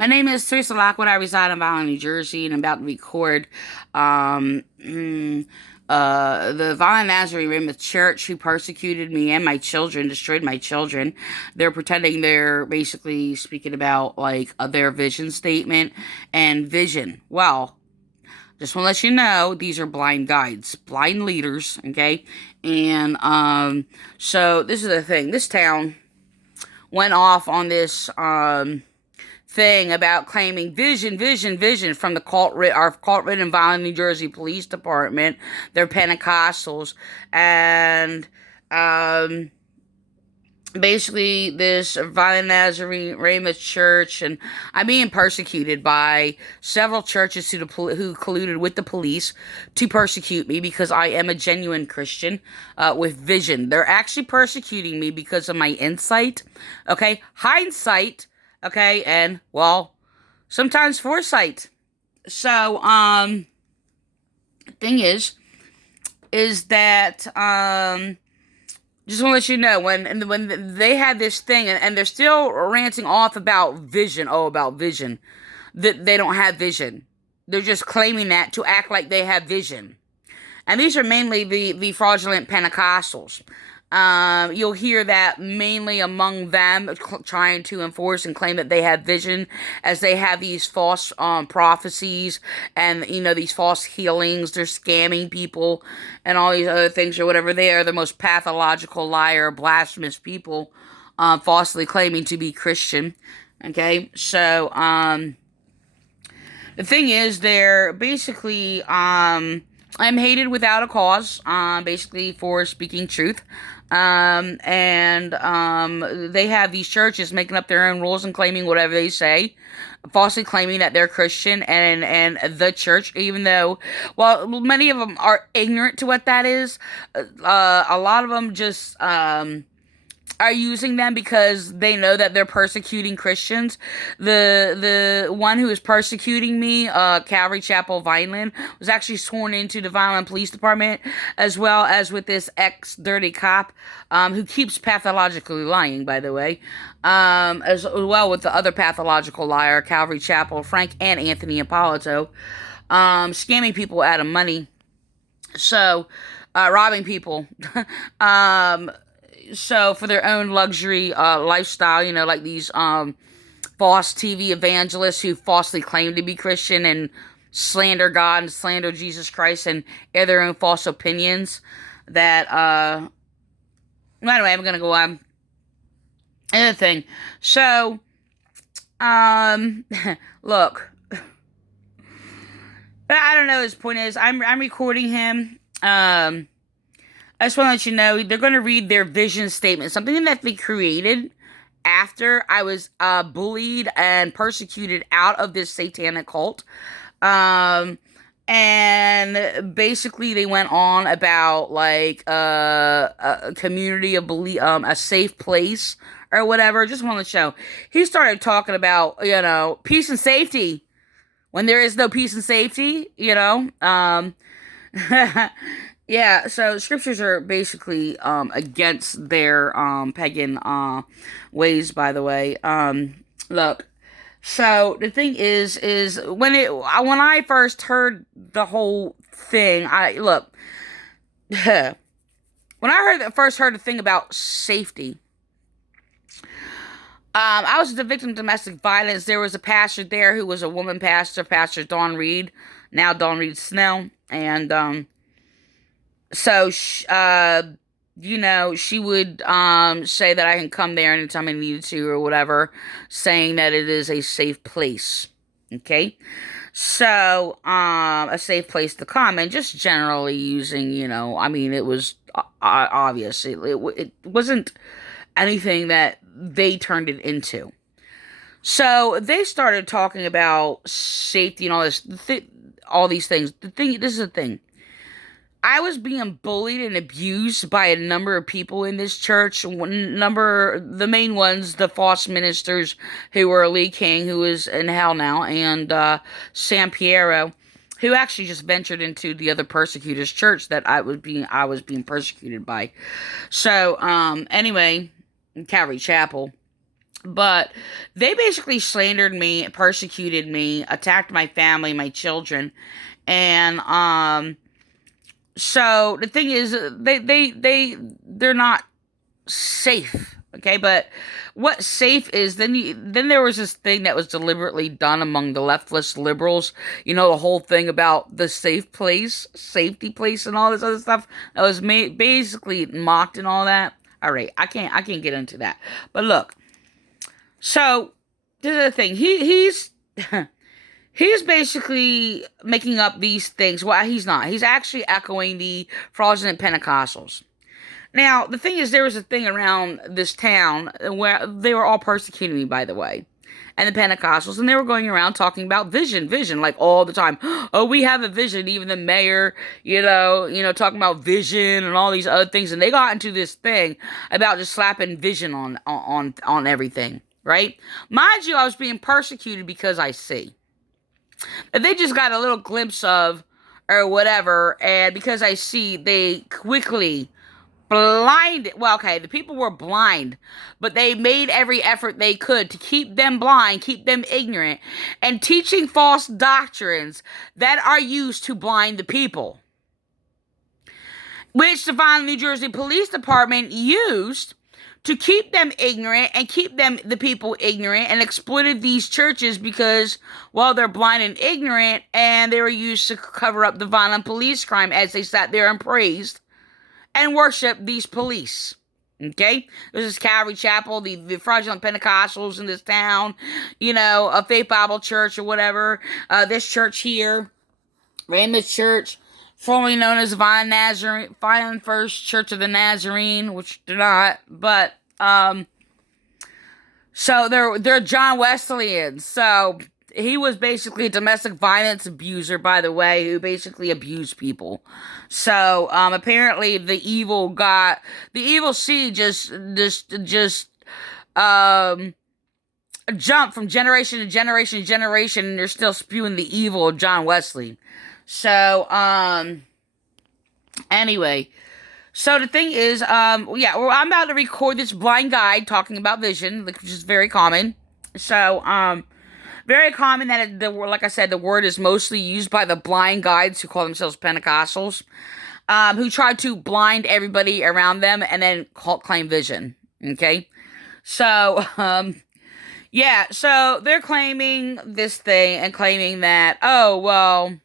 My name is Teresa Lockwood. I reside in Vineland, New Jersey, and I'm about to record um, mm, the Vineland Nazarene Ramoth Church, who persecuted me and my children, destroyed my children. They're pretending they're basically speaking about like their vision statement and vision. Well, just want to let you know, these are blind guides, blind leaders, okay? And so this is the thing. This town went off on this thing about claiming vision from the our cult-ridden Vineland, New Jersey Police Department. They're Pentecostals, and basically this Vineland Nazarene Ramoth Church, and I'm being persecuted by several churches who colluded with the police to persecute me because I am a genuine Christian with vision. They're actually persecuting me because of my insight, okay, hindsight, okay, and well, sometimes foresight. So thing is that just want to let you know, when they had this thing, and they're still ranting off about vision, about vision, that they don't have vision. They're just claiming that to act like they have vision. And these are mainly the fraudulent Pentecostals. You'll hear that mainly among them trying to enforce and claim that they have vision, as they have these false prophecies and, these false healings. They're scamming people and all these other things or whatever. They are the most pathological, liar, blasphemous people, falsely claiming to be Christian. Okay, so the thing is, they're basically I'm hated without a cause, basically for speaking truth. And they have these churches making up their own rules and claiming whatever they say, falsely claiming that they're Christian and the church, even though, well, many of them are ignorant to what that is. A lot of them just, are using them because they know that they're persecuting Christians. The one who is persecuting me, Calvary Chapel Vineland, was actually sworn into the Vineland Police Department, as well as with this ex-dirty cop, who keeps pathologically lying, by the way, as well with the other pathological liar, Calvary Chapel, Frank and Anthony Ippolito, scamming people out of money. So, robbing people. So for their own luxury lifestyle, like these false TV evangelists who falsely claim to be Christian and slander God and slander Jesus Christ and air their own false opinions. That anyway, I'm gonna go on. Another thing. So look, I don't know. His point is, I'm recording him. I just want to let you know, they're going to read their vision statement, something that they created after I was bullied and persecuted out of this satanic cult. And basically they went on about like a community of belief, a safe place or whatever. Just want to show. He started talking about, peace and safety when there is no peace and safety, Yeah, so scriptures are basically against their pagan ways, by the way. Look, so the thing is when I first heard the whole thing, when I first heard the thing about safety, I was the victim of domestic violence. There was a pastor there who was a woman pastor, Pastor Dawn Reed, now Dawn Reed Snell, and so, she would say that I can come there anytime I needed to or whatever, saying that it is a safe place. Okay? So, a safe place to come, and just generally using, it was obvious. It wasn't anything that they turned it into. So, they started talking about safety and all these things. This is the thing. I was being bullied and abused by a number of people in this church. The main ones, the false ministers who were Lee King, who is in hell now, and Sam Piero, who actually just ventured into the other persecutors' church that I was being persecuted by. So, anyway, Calvary Chapel. But they basically slandered me, persecuted me, attacked my family, my children, and so the thing is, they're not safe. Okay, but what safe is, then there was this thing that was deliberately done among the leftist liberals. You know, the whole thing about the safe place, safety place, and all this other stuff that was basically mocked and all that. All right, I can't get into that. But look, so this is the thing. He's basically making up these things. Well, he's not. He's actually echoing the fraudulent Pentecostals. Now, the thing is, there was a thing around this town where they were all persecuting me, by the way, and the Pentecostals, and they were going around talking about vision, like all the time. Oh, we have a vision. Even the mayor, talking about vision and all these other things, and they got into this thing about just slapping vision on everything, right? Mind you, I was being persecuted because I see. If they just got a little glimpse of or whatever, and because I see, they quickly blinded. Well, okay, the people were blind, but they made every effort they could to keep them blind, keep them ignorant, and teaching false doctrines that are used to blind the people, which the Vineland, New Jersey Police Department used to keep them ignorant and keep the people ignorant, and exploited these churches because, well, they're blind and ignorant, and they were used to cover up the violent police crime as they sat there and praised and worshiped these police. Okay? This is Calvary Chapel, the fraudulent Pentecostals in this town, a Faith Bible Church or whatever, this church here, Ramoth Church, formerly known as Vineland First Church of the Nazarene, which they're not, but, so they're John Wesleyans. So he was basically a domestic violence abuser, by the way, who basically abused people. So, apparently the evil seed just, jumped from generation to generation to generation, and they're still spewing the evil of John Wesley. So, anyway, so the thing is, I'm about to record this blind guide talking about vision, which is very common. So, very common that like I said, the word is mostly used by the blind guides who call themselves Pentecostals, who try to blind everybody around them and then claim vision. Okay, so, so they're claiming this thing and claiming that, oh, well,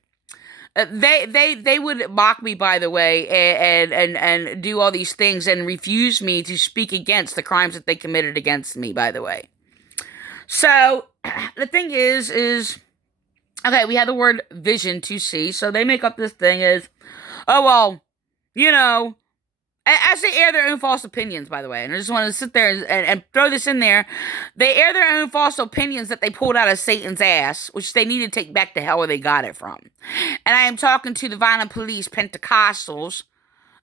they would mock me, by the way, and do all these things and refuse me to speak against the crimes that they committed against me, by the way. So the thing is okay, we have the word vision to see, so they make up this thing as, oh, well, as they air their own false opinions, by the way, and I just want to sit there and throw this in there. They air their own false opinions that they pulled out of Satan's ass, which they need to take back to hell where they got it from. And I am talking to the Vineland Police Pentecostals,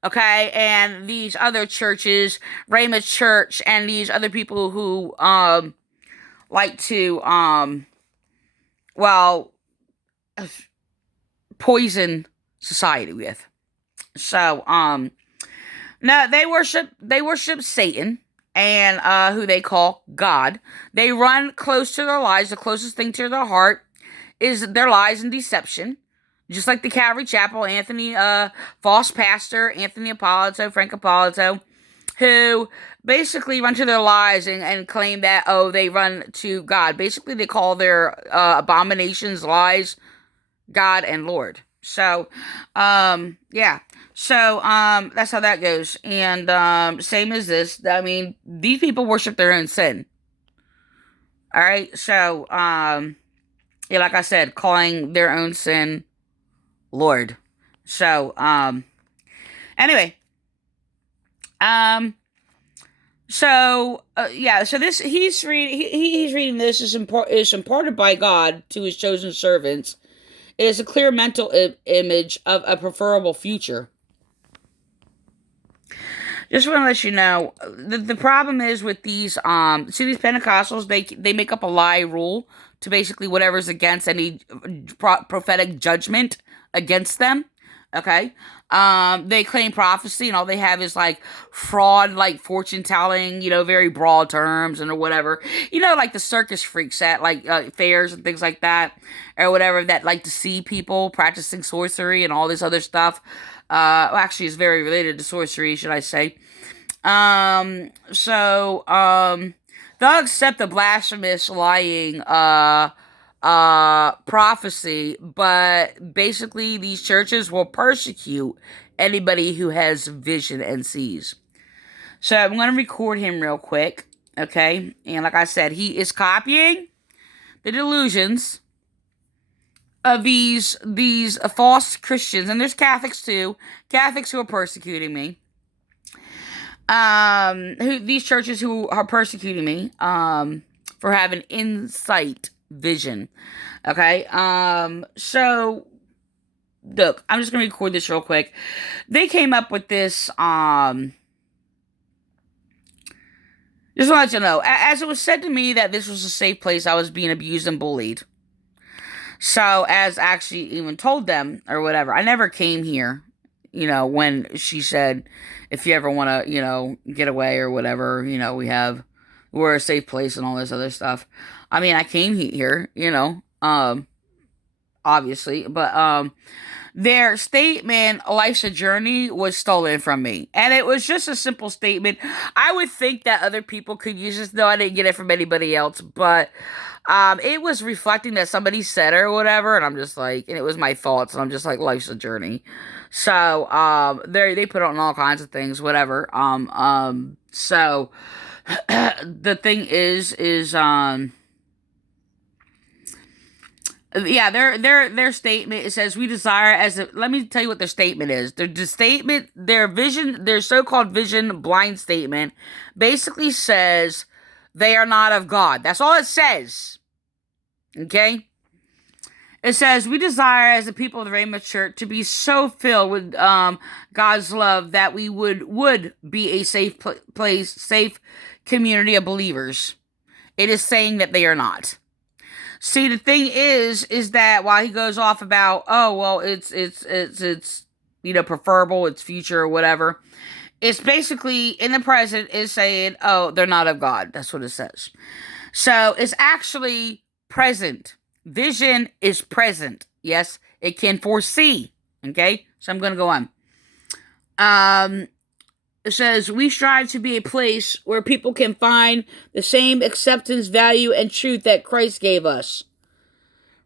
okay, and these other churches, Ramoth Church, and these other people who like to poison society with. So no, they worship Satan and who they call God. They run close to their lies. The closest thing to their heart is their lies and deception. Just like the Calvary Chapel, false pastor, Anthony Appolito, Frank Appolito, who basically run to their lies and claim that, oh, they run to God. Basically, they call their abominations, lies, God and Lord. So, So, that's how that goes. And, same as this. I mean, these people worship their own sin. Alright? So, like I said, calling their own sin Lord. So, anyway. So this, he's reading this is imparted by God to his chosen servants. It is a clear mental image of a preferable future. Just want to let you know, the problem is with these, these Pentecostals, they make up a lie rule to basically whatever's against any prophetic judgment against them. Okay. They claim prophecy and all they have is like fraud, like fortune telling, very broad terms and or whatever. Like the circus freaks at like fairs and things like that or whatever that like to see people practicing sorcery and all this other stuff. Well, actually it's very related to sorcery, should I say. They'll accept the blasphemous lying prophecy, but basically these churches will persecute anybody who has vision and sees. So I'm going to record him real quick, okay? And like I said, he is copying the delusions of these false Christians, and there's Catholics too, Catholics who are persecuting me. These churches who are persecuting me, for having insight vision. Okay. So look, I'm just gonna record this real quick. They came up with this, just want to let you know, as it was said to me that this was a safe place, I was being abused and bullied. So, as actually even told them, or whatever, I never came here, when she said, if you ever want to, get away or whatever, we're a safe place and all this other stuff. I mean, I came here, obviously, but, their statement, life's a journey, was stolen from me. And it was just a simple statement. I would think that other people could use this, though I didn't get it from anybody else, but, it was reflecting that somebody said it or whatever, and I'm just like, and it was my thoughts, and I'm just like, life's a journey. So, they put on all kinds of things, whatever. So, the thing is, yeah, their statement, it says, we desire let me tell you what their statement is. Their vision, their so-called vision blind statement basically says they are not of God. That's all it says. Okay? It says, we desire as the people of the Ramoth Church to be so filled with God's love that we would be a safe place, safe community of believers. It is saying that they are not. See, the thing is that while he goes off about, oh, well, it's preferable, it's future or whatever, it's basically in the present is saying, oh, they're not of God. That's what it says. So it's actually present. Vision is present. Yes, it can foresee. Okay, so I'm going to go on. It says, we strive to be a place where people can find the same acceptance, value, and truth that Christ gave us.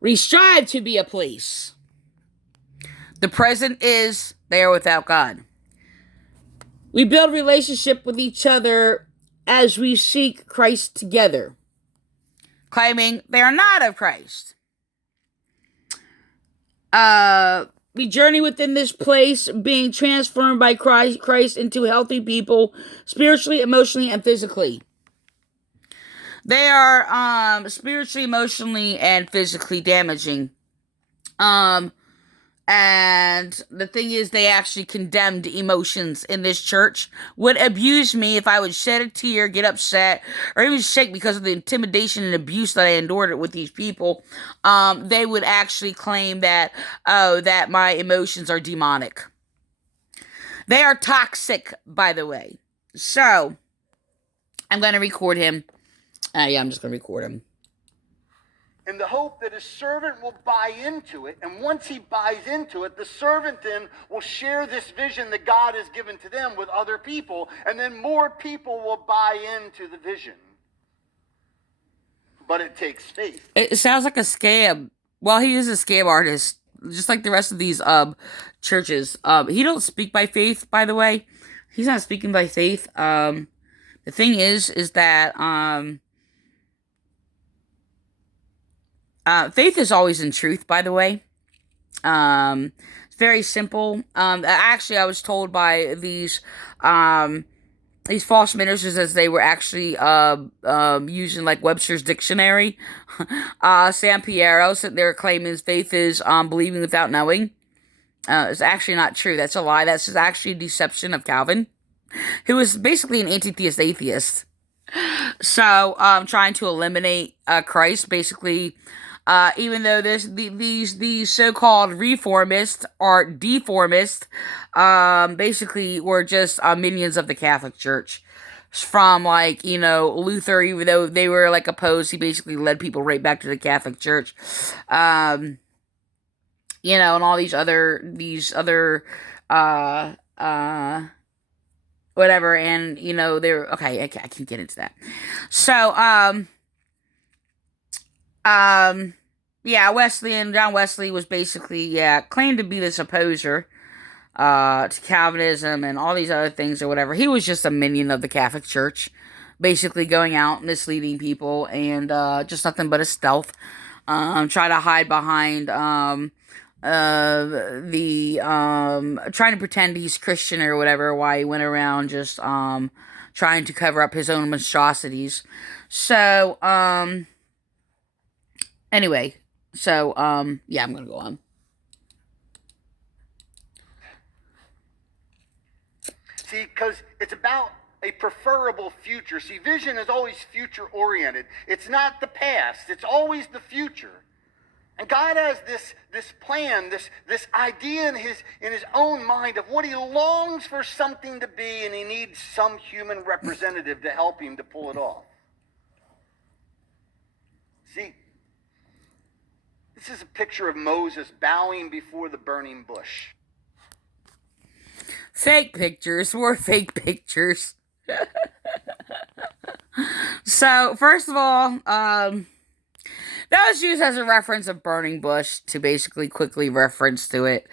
We strive to be a place. The present is they are without God. We build relationship with each other as we seek Christ together, claiming they are not of Christ. We journey within this place, being transformed by Christ into healthy people, spiritually, emotionally, and physically. They are spiritually, emotionally, and physically damaging. And the thing is, they actually condemned emotions in this church, would abuse me if I would shed a tear, get upset, or even shake because of the intimidation and abuse that I endured with these people. They would actually claim that, that my emotions are demonic. They are toxic, by the way. So, I'm going to record him. I'm just going to record him. In the hope that his servant will buy into it, and once he buys into it, the servant then will share this vision that God has given to them with other people, and then more people will buy into the vision. But it takes faith. It sounds like a scam. Well, he is a scam artist, just like the rest of these churches. He don't speak by faith, by the way. He's not speaking by faith. The thing is that faith is always in truth, by the way. It's very simple. Actually, I was told by these false ministers, as they were actually using like Webster's dictionary. San Piero sitting there claiming faith is believing without knowing. It's actually not true. That's a lie. That's actually a deception of Calvin, who was basically an anti-theist atheist. So, trying to eliminate Christ, basically, even though these so-called reformists or deformists, basically were just minions of the Catholic Church. From like Luther, even though they were like opposed, he basically led people right back to the Catholic Church. Um, and all these other uh whatever, and they're okay. I can't get into that. So um yeah, John Wesley was basically, claimed to be this opposer to Calvinism and all these other things or whatever. He was just a minion of the Catholic Church, basically going out misleading people and just nothing but a stealth. Try to hide behind the trying to pretend he's Christian or whatever, why he went around just trying to cover up his own monstrosities. So anyway, so yeah, I'm gonna go on. See, because it's about a preferable future. See, vision is always future oriented. It's not the past, it's always the future. And God has this plan, this idea in his own mind of what he longs for something to be, and he needs some human representative to help him to pull it off. See, this is a picture of Moses bowing before the burning bush. Fake pictures were fake pictures. So, first of all, that was used as a reference of burning bush to basically quickly reference to it.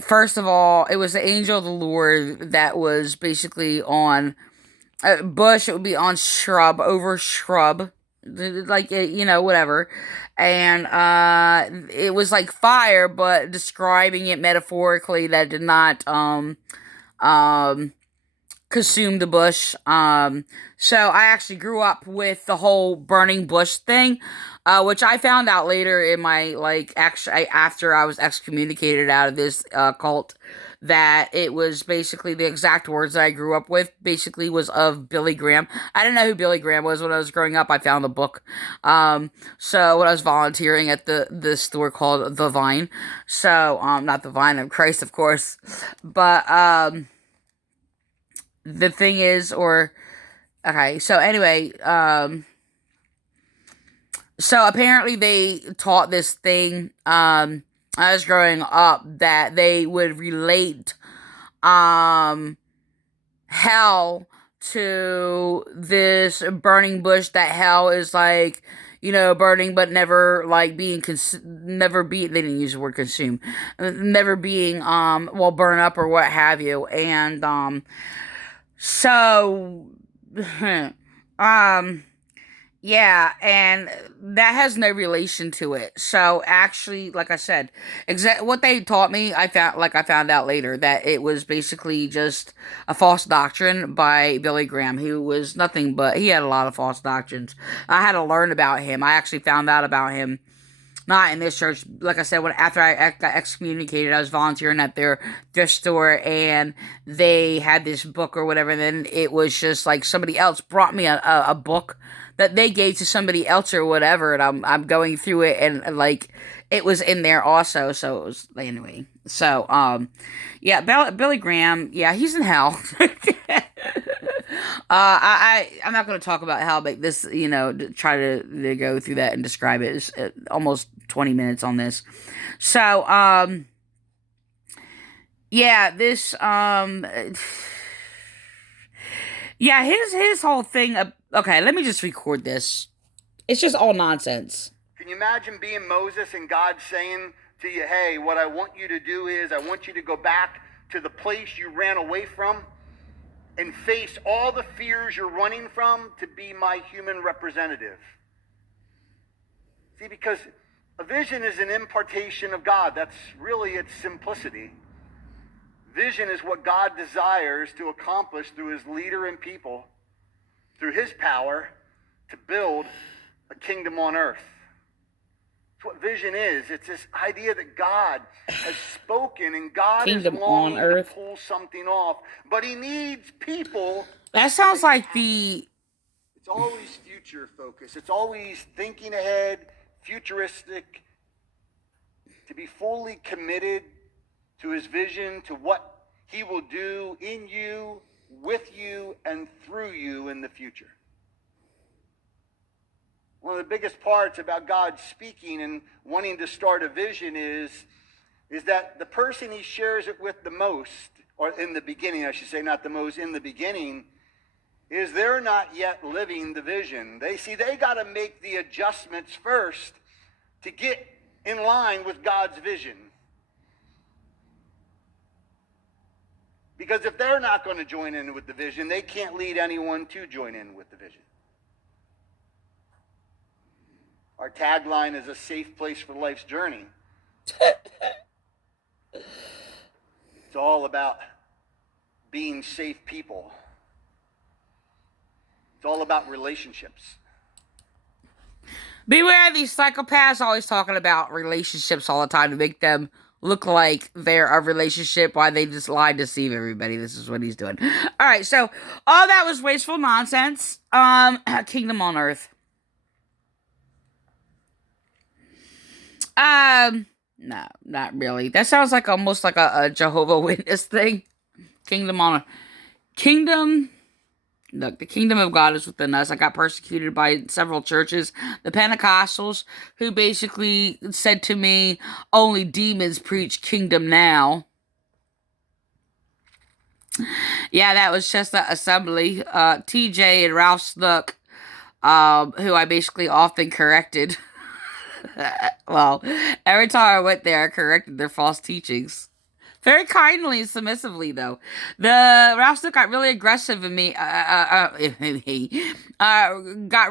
First of all, it was the angel of the Lord that was basically on bush. It would be on shrub, over shrub, like whatever, and it was like fire, but describing it metaphorically that did not um consume the bush. So I actually grew up with the whole burning bush thing, which I found out later in my, like, actually after I was excommunicated out of this cult, that it was basically the exact words that I grew up with. Basically, was of Billy Graham. I didn't know who Billy Graham was when I was growing up. I found the book. So when I was volunteering at the store called The Vine, so not the Vine of Christ, of course, but the thing is, or okay, so anyway, so apparently they taught this thing I was growing up, that they would relate hell to this burning bush, that hell is like, burning but never like being never be, they didn't use the word consume, never being well, burn up or what have you. And so, yeah, and that has no relation to it. So actually, like I said, what they taught me, I found out later that it was basically just a false doctrine by Billy Graham, who was nothing but, he had a lot of false doctrines. I had to learn about him. I actually found out about him not in this church. Like I said, after I got excommunicated, I was volunteering at their store, and they had this book or whatever. And then it was just like somebody else brought me a book that they gave to somebody else or whatever, and I'm going through it, and like it was in there also. So it was, anyway. So yeah, Billy Graham, yeah, he's in hell. I'm not going to talk about hell, but this, try to go through that and describe it. It's almost 20 minutes on this. So, yeah, this, yeah, his whole thing. Okay, let me just record this. It's just all nonsense. Can you imagine being Moses and God saying to you, hey, what I want you to do is I want you to go back to the place you ran away from and face all the fears you're running from to be my human representative. See, because a vision is an impartation of God. That's really its simplicity. Vision is what God desires to accomplish through his leader and people, through his power, to build a kingdom on earth. It's what vision is. It's this idea that God has spoken and God Kingdom is on longing to earth. pull something off, but he needs people. That sounds like the... It's always future focused. It's always thinking ahead, futuristic, to be fully committed to his vision, to what he will do in you, with you, and through you in the future. One of the biggest parts about God speaking and wanting to start a vision is that the person he shares it with the most, or in the beginning, I should say, not the most, in the beginning, is they're not yet living the vision. They got to make the adjustments first to get in line with God's vision. Because if they're not going to join in with the vision, they can't lead anyone to join in with the vision. Our tagline is a safe place for life's journey. It's all about being safe people. It's all about relationships. Beware of these psychopaths always talking about relationships all the time to make them look like they're a relationship while they just lie and deceive everybody. This is what he's doing. All right, so all that was wasteful nonsense. Kingdom on earth. No, not really. That sounds like almost like a Jehovah Witness thing. Kingdom on kingdom. Look, the kingdom of God is within us. I got persecuted by several churches. The Pentecostals, who basically said to me, only demons preach kingdom now. Yeah, that was just an assembly. TJ and Ralph Snook, who I basically often corrected. Well, every time I went there, I corrected their false teachings. Very kindly and submissively, though. The Ralph Snook got really aggressive in me. Got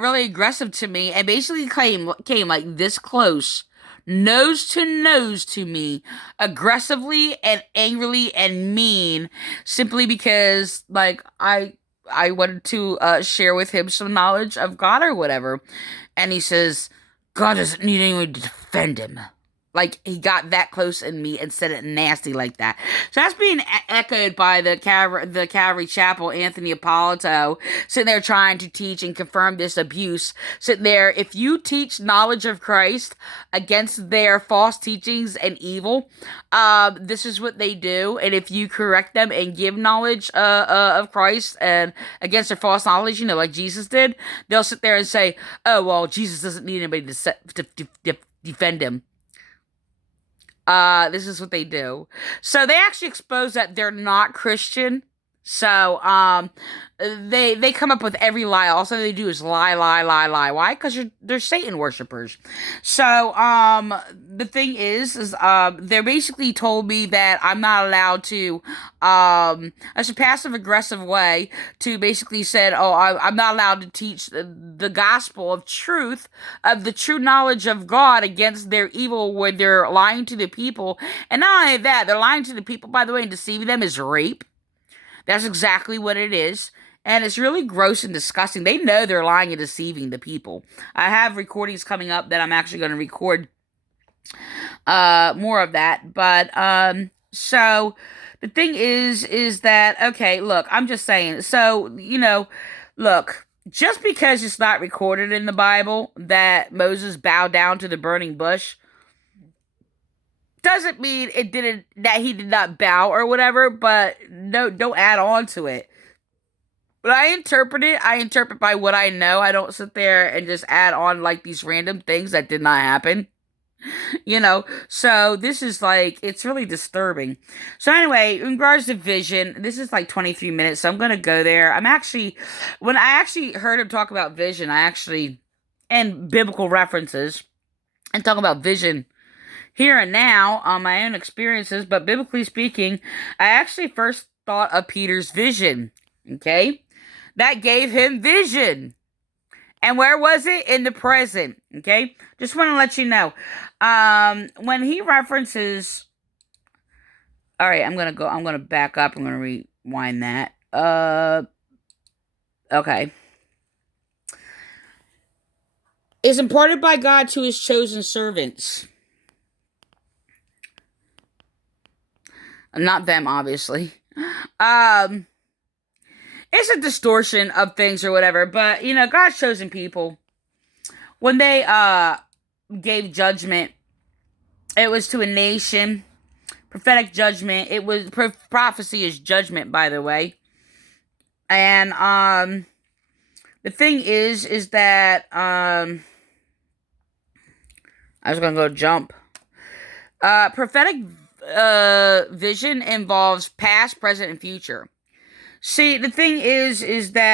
really aggressive to me and basically came like this close, nose to nose to me, aggressively and angrily and mean, simply because like I wanted to share with him some knowledge of God or whatever, and he says, God doesn't need anyone to defend him. Like, he got that close in me and said it nasty like that. So that's being echoed by the Calvary Chapel, Anthony Appolito, sitting there trying to teach and confirm this abuse. Sitting there, if you teach knowledge of Christ against their false teachings and evil, this is what they do. And if you correct them and give knowledge of Christ and against their false knowledge, you know, like Jesus did, they'll sit there and say, oh, well, Jesus doesn't need anybody to defend him. This is what they do. So they actually expose that they're not Christian. So, they come up with every lie. All they do is lie. Why? Because they're Satan worshipers. So, the thing is, they basically told me that I'm not allowed to, as a passive-aggressive way, to basically said, I'm not allowed to teach the gospel of truth, of the true knowledge of God against their evil, where they're lying to the people. And not only that, they're lying to the people, by the way, and deceiving them is rape. That's exactly what it is. And it's really gross and disgusting. They know they're lying and deceiving the people. I have recordings coming up that I'm actually going to record more of that. But, so the thing is that, okay, look, I'm just saying. So, you know, look, just because it's not recorded in the Bible that Moses bowed down to the burning bush doesn't mean that he did not bow or whatever, but no, don't add on to it. But I interpret by what I know. I don't sit there and just add on like these random things that did not happen. You know, so this is like, it's really disturbing. So anyway, in regards to vision, this is like 23 minutes, so I'm going to go there. When I actually heard him talk about vision, and biblical references, and talk about vision, here and now on my own experiences, but biblically speaking, I actually first thought of Peter's vision, okay? That gave him vision. And where was it? In the present, okay? Just want to let you know. When he references... All right, I'm going to back up. I'm going to rewind that. Okay. is imparted by God to his chosen servants. Not them, obviously. It's a distortion of things or whatever, but, God's chosen people, when they gave judgment, it was to a nation. Prophetic judgment. It was prophecy is judgment, by the way. And the thing is that I was gonna go jump. Prophetic vision involves past, present, and future. See, the thing is that